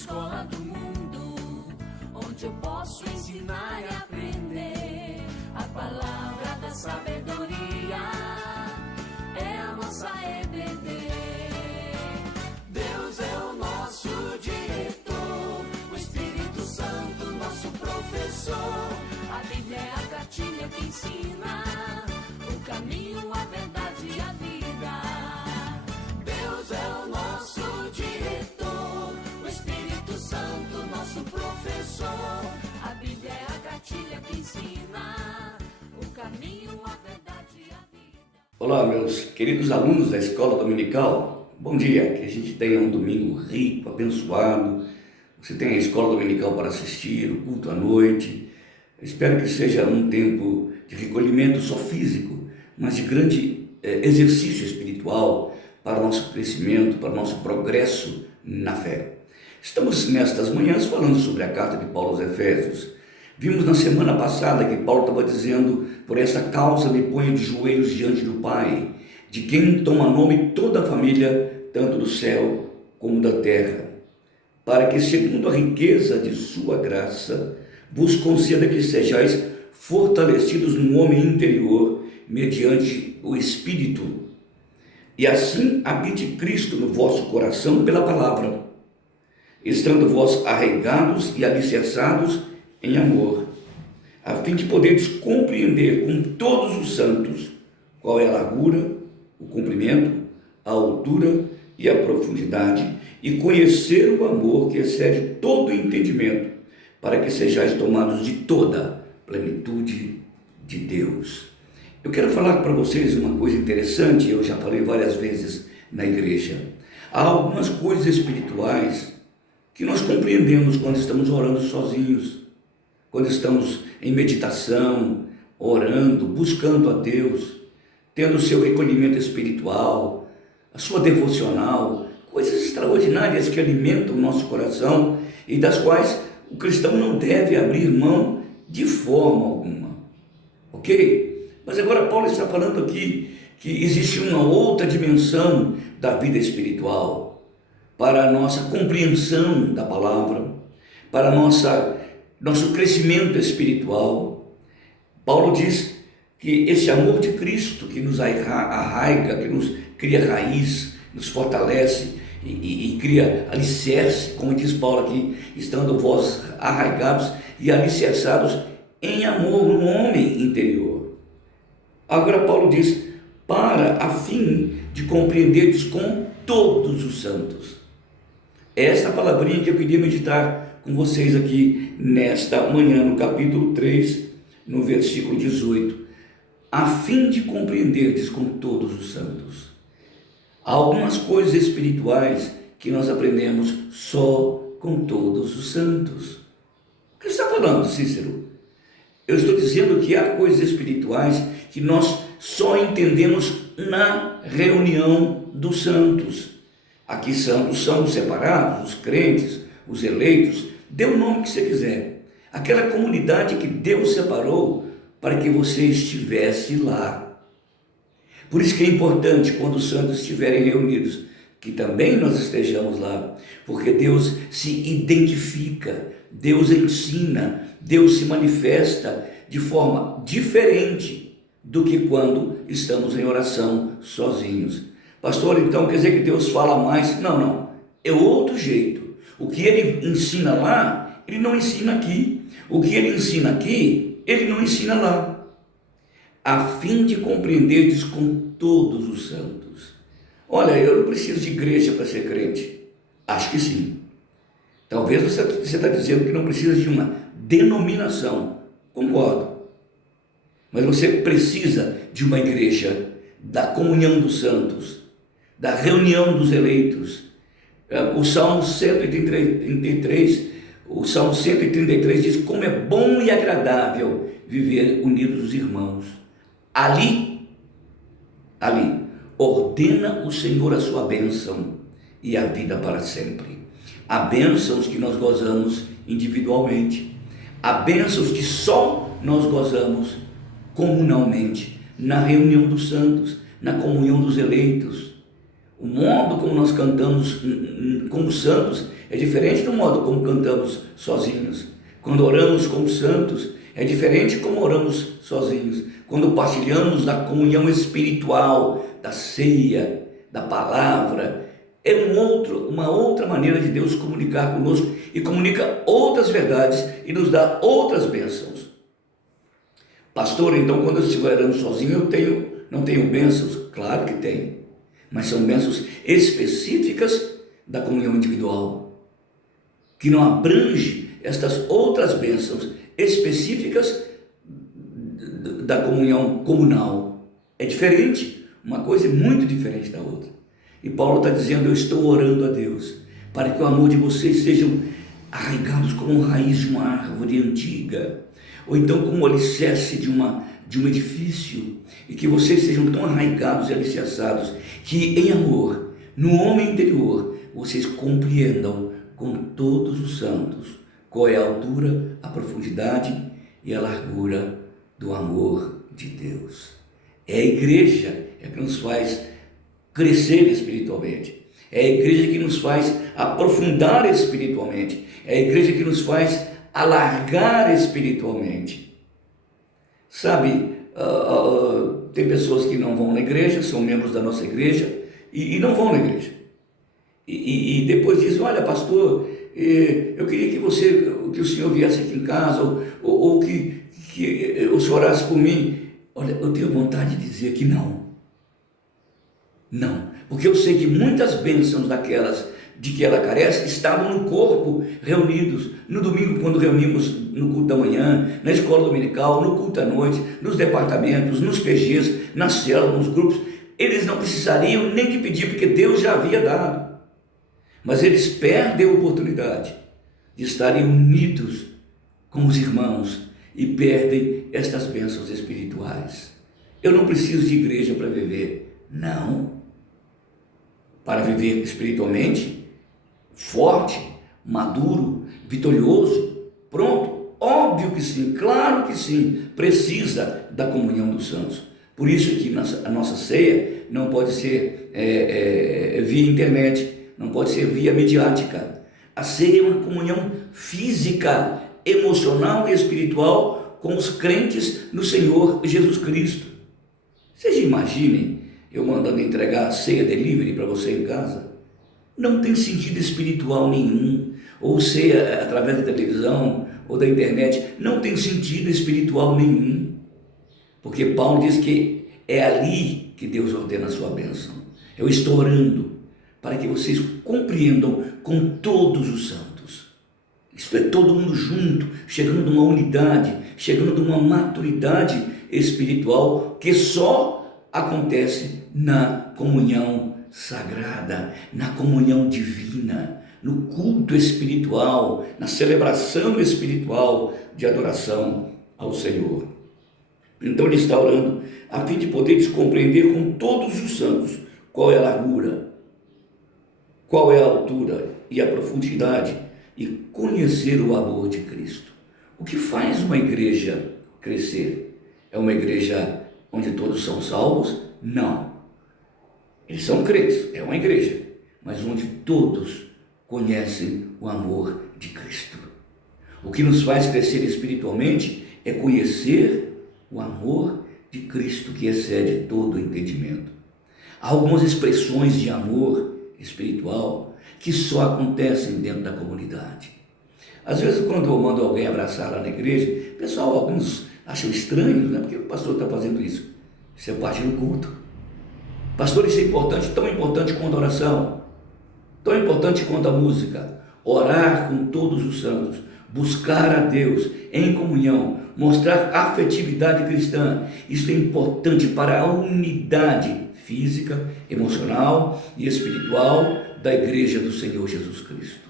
escola do mundo, onde eu posso ensinar e aprender. A palavra da sabedoria é a nossa EBD. Deus é o nosso diretor, o Espírito Santo nosso professor. A Bíblia é a cartilha que ensina o caminho, a verdade e a vida. Deus é o nosso diretor, o Espírito Santo nosso professor. A Bíblia é a cartilha que ensina o caminho, a verdade e a vida. Olá, meus queridos alunos da Escola Dominical. Bom dia, que a gente tenha um domingo rico, abençoado. Você tenha a Escola Dominical para assistir, o culto à noite. Eu espero que seja um tempo de recolhimento só físico, mas de grande exercício espiritual para o nosso crescimento, para o nosso progresso na fé. Estamos nestas manhãs falando sobre a carta de Paulo aos Efésios. Vimos na semana passada que Paulo estava dizendo: por essa causa me ponho de joelhos diante do Pai, de quem toma nome toda a família, tanto do céu como da terra, para que, segundo a riqueza de sua graça, vos conceda que sejais fortalecidos no homem interior, mediante o Espírito, e assim habite Cristo no vosso coração pela palavra, estando vós arraigados e alicerçados em amor, a fim de poderes compreender com todos os santos qual é a largura, o comprimento, a altura e a profundidade, e conhecer o amor que excede todo o entendimento, para que sejais tomados de toda a plenitude de Deus. Eu quero falar para vocês uma coisa interessante, eu já falei várias vezes na igreja. Há algumas coisas espirituais que nós compreendemos quando estamos orando sozinhos, quando estamos em meditação, orando, buscando a Deus, tendo o seu recolhimento espiritual, a sua devocional, coisas extraordinárias que alimentam o nosso coração e das quais o cristão não deve abrir mão de forma alguma, ok? Mas agora Paulo está falando aqui que existe uma outra dimensão da vida espiritual para a nossa compreensão da palavra, para nosso crescimento espiritual. Paulo diz que esse amor de Cristo que nos arraiga, que nos cria raiz, nos fortalece e cria alicerce, como diz Paulo aqui, estando vós arraigados e alicerçados em amor no homem interior. Agora Paulo diz: para a fim de compreenderdes com todos os santos. Esta palavrinha que eu queria meditar com vocês aqui nesta manhã, no capítulo 3, no versículo 18. A fim de compreenderdes com todos os santos. Há algumas coisas espirituais que nós aprendemos só com todos os santos. O que está falando, Cícero? Eu estou dizendo que há coisas espirituais que nós só entendemos na reunião dos santos. Aqui santos são os separados, os crentes, os eleitos, dê o nome que você quiser. Aquela comunidade que Deus separou para que você estivesse lá. Por isso que é importante, quando os santos estiverem reunidos, que também nós estejamos lá, porque Deus se identifica, Deus ensina, Deus se manifesta de forma diferente do que quando estamos em oração sozinhos. Pastor, então quer dizer que Deus fala mais? Não, é outro jeito. O que ele ensina lá, ele não ensina aqui. O que ele ensina aqui, ele não ensina lá. A fim de compreenderdes com todos os santos. Olha, eu não preciso de igreja para ser crente. Acho que sim. Talvez você está dizendo que não precisa de uma denominação. Concordo. Mas você precisa de uma igreja, da comunhão dos santos, da reunião dos eleitos. O Salmo 133, diz como é bom e agradável viver unidos os irmãos. Ali, ordena o Senhor a sua bênção e a vida para sempre. Há bênçãos que nós gozamos individualmente. Há bênçãos que só nós gozamos comunalmente, na reunião dos santos, na comunhão dos eleitos. O modo como nós cantamos como santos é diferente do modo como cantamos sozinhos. Quando oramos como santos, é diferente como oramos sozinhos. Quando partilhamos da comunhão espiritual, da ceia, da palavra, é uma outra maneira de Deus comunicar conosco e comunica outras verdades e nos dá outras bênçãos. Pastor, então quando eu estiver orando sozinho, não tenho bênçãos? Claro que tenho, mas são bênçãos específicas da comunhão individual, que não abrange estas outras bênçãos específicas da comunhão comunal. É diferente, uma coisa é muito diferente da outra. E Paulo está dizendo, eu estou orando a Deus, para que o amor de vocês sejam arraigados como a raiz de uma árvore antiga, ou então como o alicerce de um edifício, e que vocês sejam tão arraigados e alicerçados, que em amor, no homem interior, vocês compreendam com todos os santos qual é a altura, a profundidade e a largura do amor de Deus. É a igreja que nos faz crescer espiritualmente. É a igreja que nos faz aprofundar espiritualmente. É a igreja que nos faz alargar espiritualmente. Sabe, tem pessoas que não vão na igreja, são membros da nossa igreja e não vão na igreja. E depois dizem, olha pastor, eu queria que o senhor viesse aqui em casa, ou que o senhor orasse por mim. Olha, eu tenho vontade de dizer que não. Não, porque eu sei que muitas bênçãos daquelas de que ela carece estavam no corpo reunidos, no domingo quando reunimos no culto da manhã, na escola dominical, no culto à noite, nos departamentos, nos PGs, nas células, nos grupos. Eles não precisariam nem de pedir, porque Deus já havia dado. Mas eles perdem a oportunidade de estarem unidos com os irmãos e perdem estas bênçãos espirituais. Eu não preciso de igreja para viver, não. Para viver espiritualmente, forte, maduro, vitorioso, pronto, óbvio que sim, claro que sim, precisa da comunhão dos santos. Por isso que a nossa ceia não pode ser via internet, não pode ser via mediática. A ceia é uma comunhão física, emocional e espiritual com os crentes no Senhor Jesus Cristo. Vocês imaginem eu mandando entregar a ceia delivery para você em casa? Não tem sentido espiritual nenhum. Ou ceia através da televisão ou da internet, não tem sentido espiritual nenhum. Porque Paulo diz que é ali que Deus ordena a sua bênção. Eu estou orando para que vocês compreendam com todos os santos. Isto é, todo mundo junto, chegando numa unidade, chegando numa maturidade espiritual que só acontece na comunhão sagrada, na comunhão divina, no culto espiritual, na celebração espiritual de adoração ao Senhor. Então ele está orando a fim de poderes compreender com todos os santos qual é a largura, qual é a altura e a profundidade e conhecer o amor de Cristo. O que faz uma igreja crescer? É uma igreja onde todos são salvos? Não. Eles são crentes, é uma igreja, mas onde todos conhecem o amor de Cristo. O que nos faz crescer espiritualmente é conhecer o amor de Cristo que excede todo o entendimento. Há algumas expressões de amor espiritual que só acontecem dentro da comunidade. Às vezes, quando eu mando alguém abraçar lá na igreja, pessoal, alguns acham estranho, né? Porque o pastor está fazendo isso. Isso é parte do culto. Pastor, isso é importante, tão importante quanto a oração, tão importante quanto a música. Orar com todos os santos, buscar a Deus em comunhão, mostrar afetividade cristã. Isso é importante para a unidade física, emocional e espiritual da igreja do Senhor Jesus Cristo.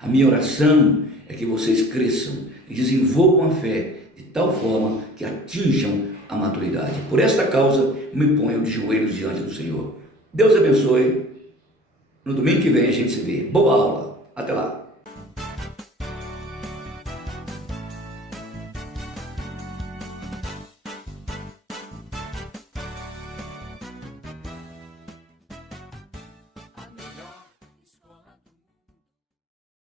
A minha oração é que vocês cresçam e desenvolvam a fé de tal forma que atinjam a maturidade. Por esta causa, me ponho de joelhos diante do Senhor. Deus abençoe. No domingo que vem a gente se vê. Boa aula. Até lá.